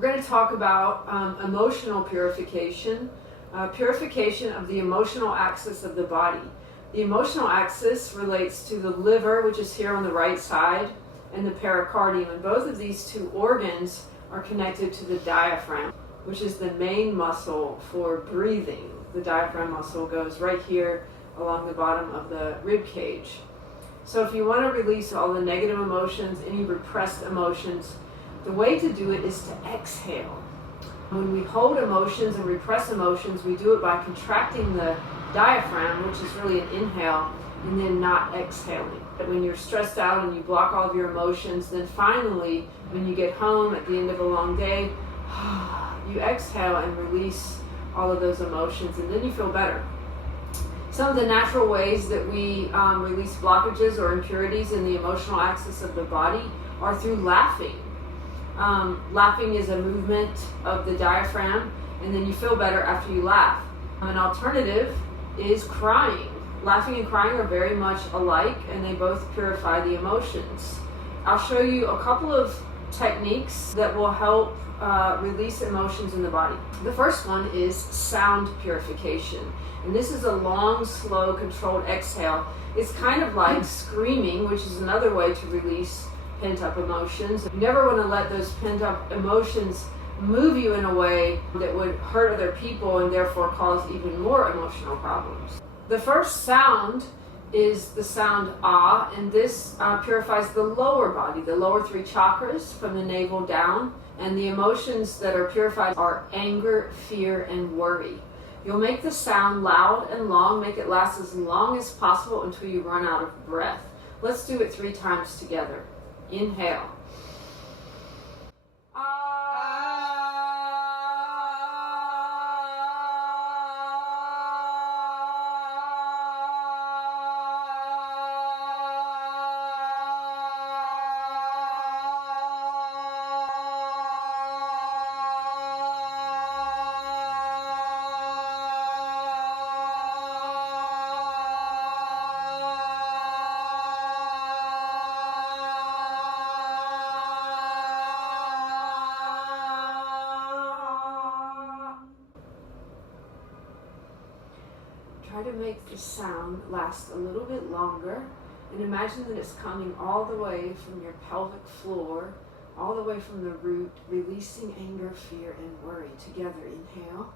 We're going to talk about emotional purification, purification of the emotional axis of the body. The emotional axis relates to the liver, which is here on the right side, and the pericardium. And both of these two organs are connected to the diaphragm, which is the main muscle for breathing. The diaphragm muscle goes right here along the bottom of the rib cage. So if you want to release all the negative emotions, any repressed emotions, the way to do it is to exhale. When we hold emotions and repress emotions, we do it by contracting the diaphragm, which is really an inhale, and then not exhaling. But when you're stressed out and you block all of your emotions, then finally, when you get home at the end of a long day, you exhale and release all of those emotions, and then you feel better. Some of the natural ways that we release blockages or impurities in the emotional axis of the body are through laughing. Laughing is a movement of the diaphragm, and then you feel better after you laugh. An alternative is crying. Laughing and crying are very much alike, and they both purify the emotions. I'll show you a couple of techniques that will help release emotions in the body. The first one is sound purification, and this is a long, slow, controlled exhale. It's kind of like screaming, which is another way to release pent-up emotions. You never want to let those pent-up emotions move you in a way that would hurt other people and therefore cause even more emotional problems. The first sound is the sound ah, and this purifies the lower body, the lower three chakras from the navel down, and the emotions that are purified are anger, fear, and worry. You'll make the sound loud and long, make it last as long as possible until you run out of breath. Let's do it 3 times together. Inhale. Try to make the sound last a little bit longer, and imagine that it's coming all the way from your pelvic floor, all the way from the root, releasing anger, fear, and worry. Together, inhale.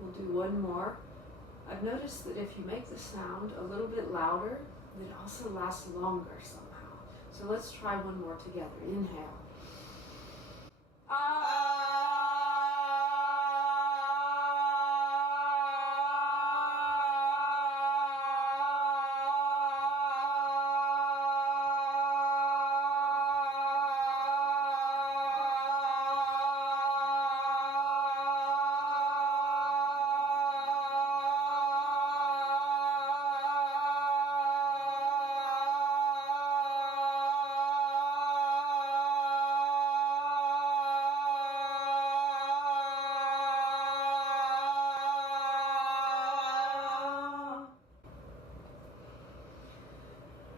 We'll do one more. I've noticed that if you make the sound a little bit louder, it also lasts longer somehow. So let's try one more together. Inhale.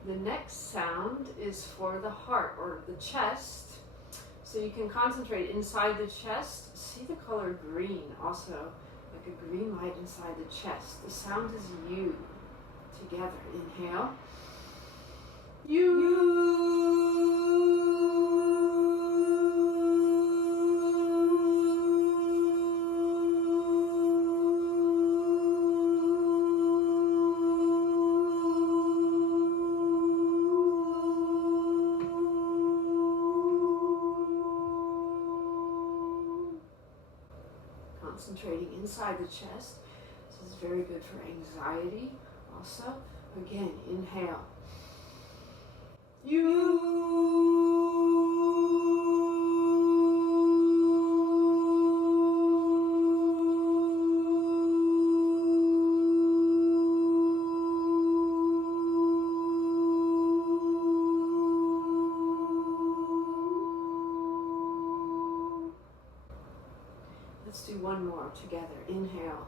The next sound is for the heart or the chest. So you can concentrate inside the chest. See the color green also, like a green light inside the chest. The sound is you. Together, inhale. You. concentrating inside the chest. This is very good for anxiety also. Again, inhale. Let's do one more together. Inhale.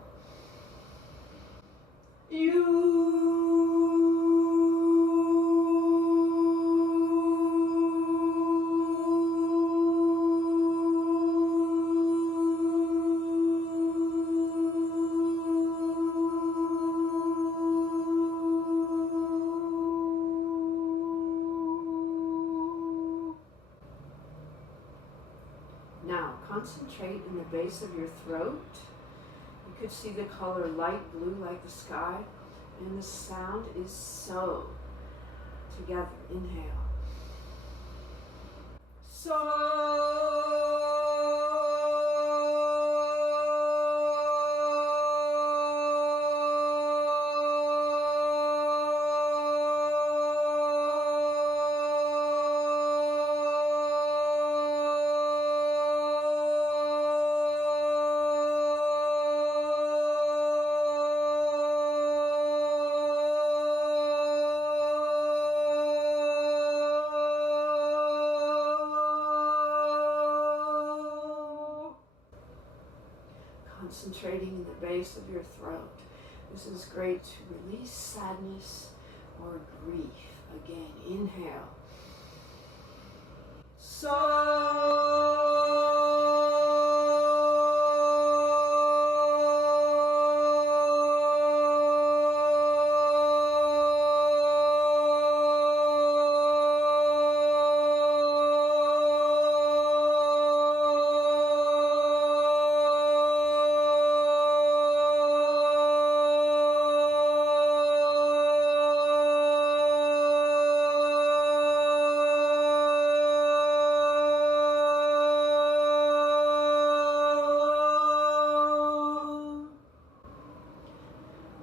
Now, concentrate in the base of your throat. You could see the color light blue like the sky, and the sound is so. Together, inhale. So. Concentrating in the base of your throat. This is great to release sadness or grief. Again, inhale.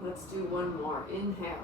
Let's do one more. Inhale.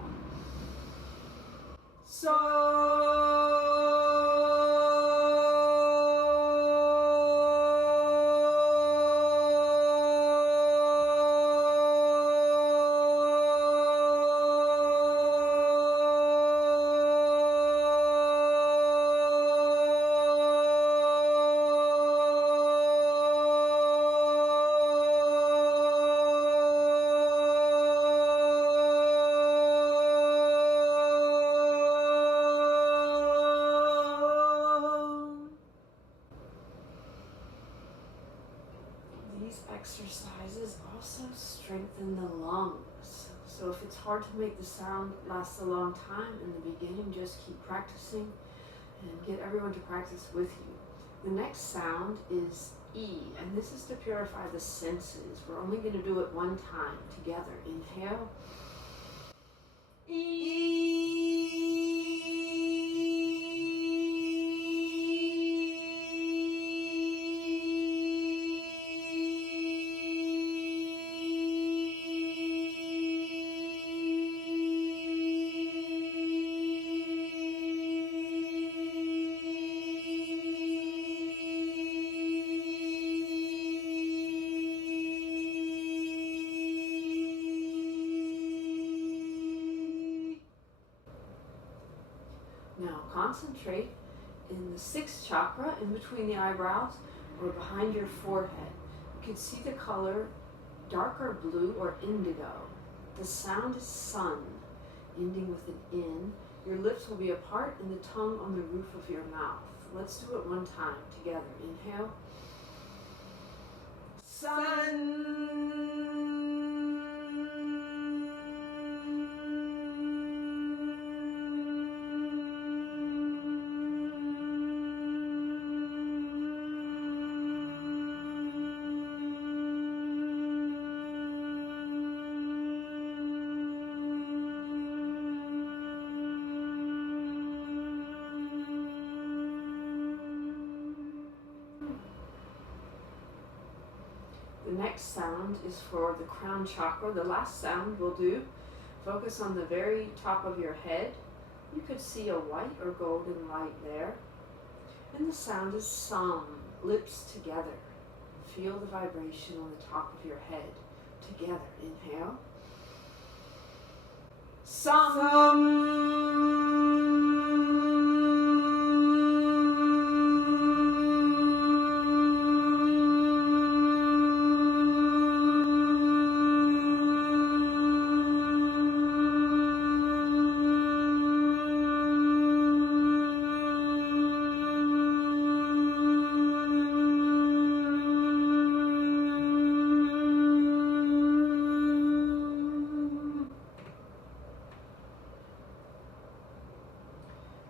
These exercises also strengthen the lungs. So if it's hard to make the sound last a long time in the beginning, just keep practicing and get everyone to practice with you. The next sound is E, and this is to purify the senses. We're only going to do it one time together. Inhale. Now concentrate in the sixth chakra in between the eyebrows or behind your forehead. You can see the color darker blue or indigo. The sound is sun, ending with an N. Your lips will be apart and the tongue on the roof of your mouth. Let's do it one time together. Inhale. Sun. The next sound is for the crown chakra. The last sound we'll do. Focus on the very top of your head. You could see a white or golden light there. And the sound is SUMMM, lips together. Feel the vibration on the top of your head. Together, inhale. SUMMM.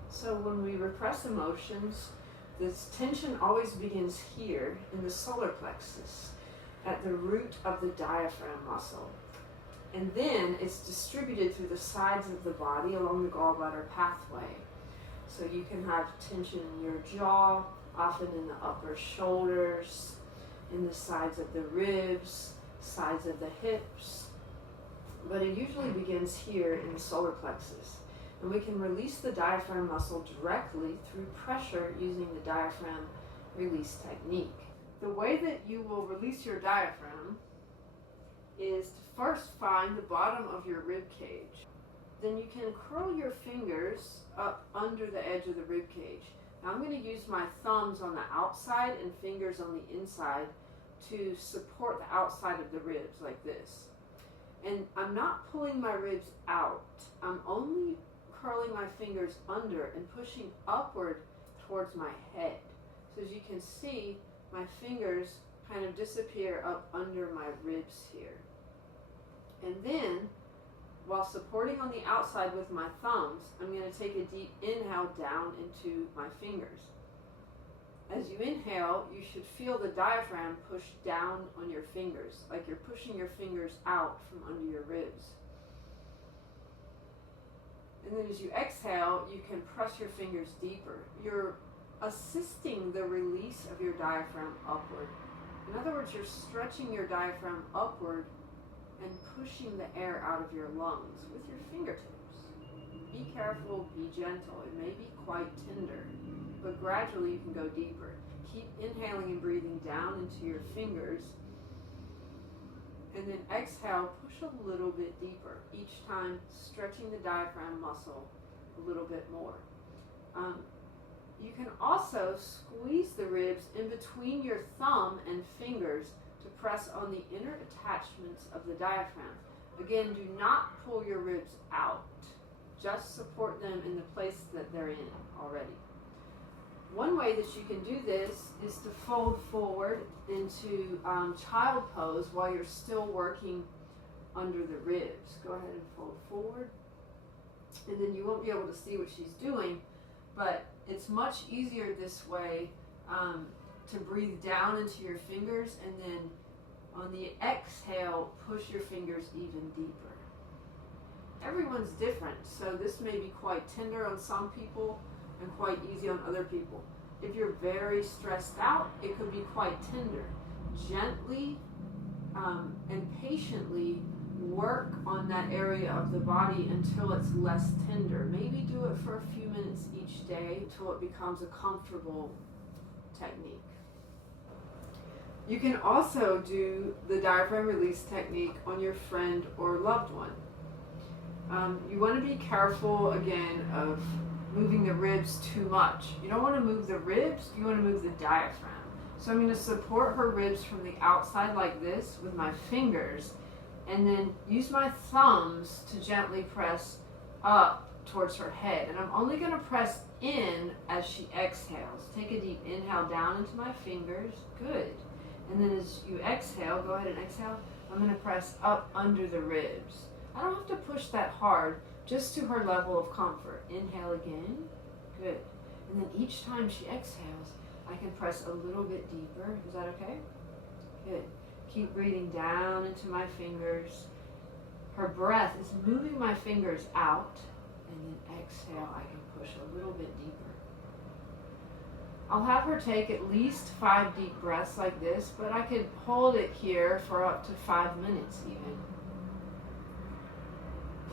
So when we repress emotions, this tension always begins here in the solar plexus, at the root of the diaphragm muscle. And then it's distributed through the sides of the body along the gallbladder pathway. So you can have tension in your jaw, often in the upper shoulders, in the sides of the ribs, sides of the hips. But it usually begins here in the solar plexus. And we can release the diaphragm muscle directly through pressure using the diaphragm release technique. The way that you will release your diaphragm is to first find the bottom of your rib cage. Then you can curl your fingers up under the edge of the rib cage. Now I'm going to use my thumbs on the outside and fingers on the inside to support the outside of the ribs like this. And I'm not pulling my ribs out. I'm only curling my fingers under and pushing upward towards my head. So as you can see, my fingers kind of disappear up under my ribs here. And then, while supporting on the outside with my thumbs, I'm going to take a deep inhale down into my fingers. As you inhale, you should feel the diaphragm push down on your fingers, like you're pushing your fingers out from under your ribs. And then as you exhale, you can press your fingers deeper. You're assisting the release of your diaphragm upward. In other words, you're stretching your diaphragm upward and pushing the air out of your lungs with your fingertips. Be careful, be gentle. It may be quite tender, but gradually you can go deeper. Keep inhaling and breathing down into your fingers. And then exhale, push a little bit deeper, each time stretching the diaphragm muscle a little bit more. You can also squeeze the ribs in between your thumb and fingers to press on the inner attachments of the diaphragm. Again, do not pull your ribs out. Just support them in the place that they're in already. One way that you can do this is to fold forward into child pose while you're still working under the ribs. Go ahead and fold forward. And then you won't be able to see what she's doing, but it's much easier this way to breathe down into your fingers, and then on the exhale, push your fingers even deeper. Everyone's different, so this may be quite tender on some people and quite easy on other people. If you're very stressed out, it could be quite tender. Gently and patiently work on that area of the body until it's less tender. Maybe do it for a few minutes each day until it becomes a comfortable technique. You can also do the diaphragm release technique on your friend or loved one. You want to be careful, again, of moving the ribs too much. You don't want to move the ribs, you want to move the diaphragm. So I'm going to support her ribs from the outside like this with my fingers, and then use my thumbs to gently press up towards her head. And I'm only going to press in as she exhales. Take a deep inhale down into my fingers. Good. And then as you exhale, go ahead and exhale, I'm going to press up under the ribs. I don't have to push that hard, just to her level of comfort. Inhale again. Good. And then each time she exhales, I can press a little bit deeper. Is that okay? Good. Keep breathing down into my fingers. Her breath is moving my fingers out, and then exhale, I can push a little bit deeper. I'll have her take at least 5 deep breaths like this, but I could hold it here for up to 5 minutes even.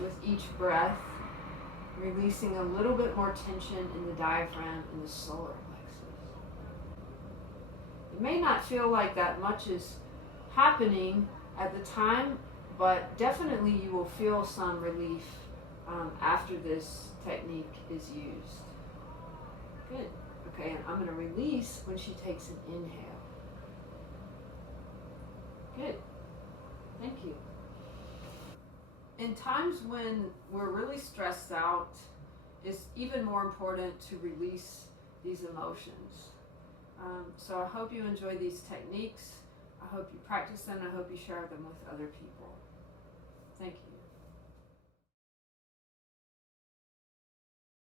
With each breath, releasing a little bit more tension in the diaphragm and the solar plexus. It may not feel like that much is happening at the time, but definitely you will feel some relief after this technique is used. Good. Okay, and I'm going to release when she takes an inhale. Good. Thank you. In times when we're really stressed out, it's even more important to release these emotions. So I hope you enjoy these techniques. I hope you practice them. I hope you share them with other people. Thank you.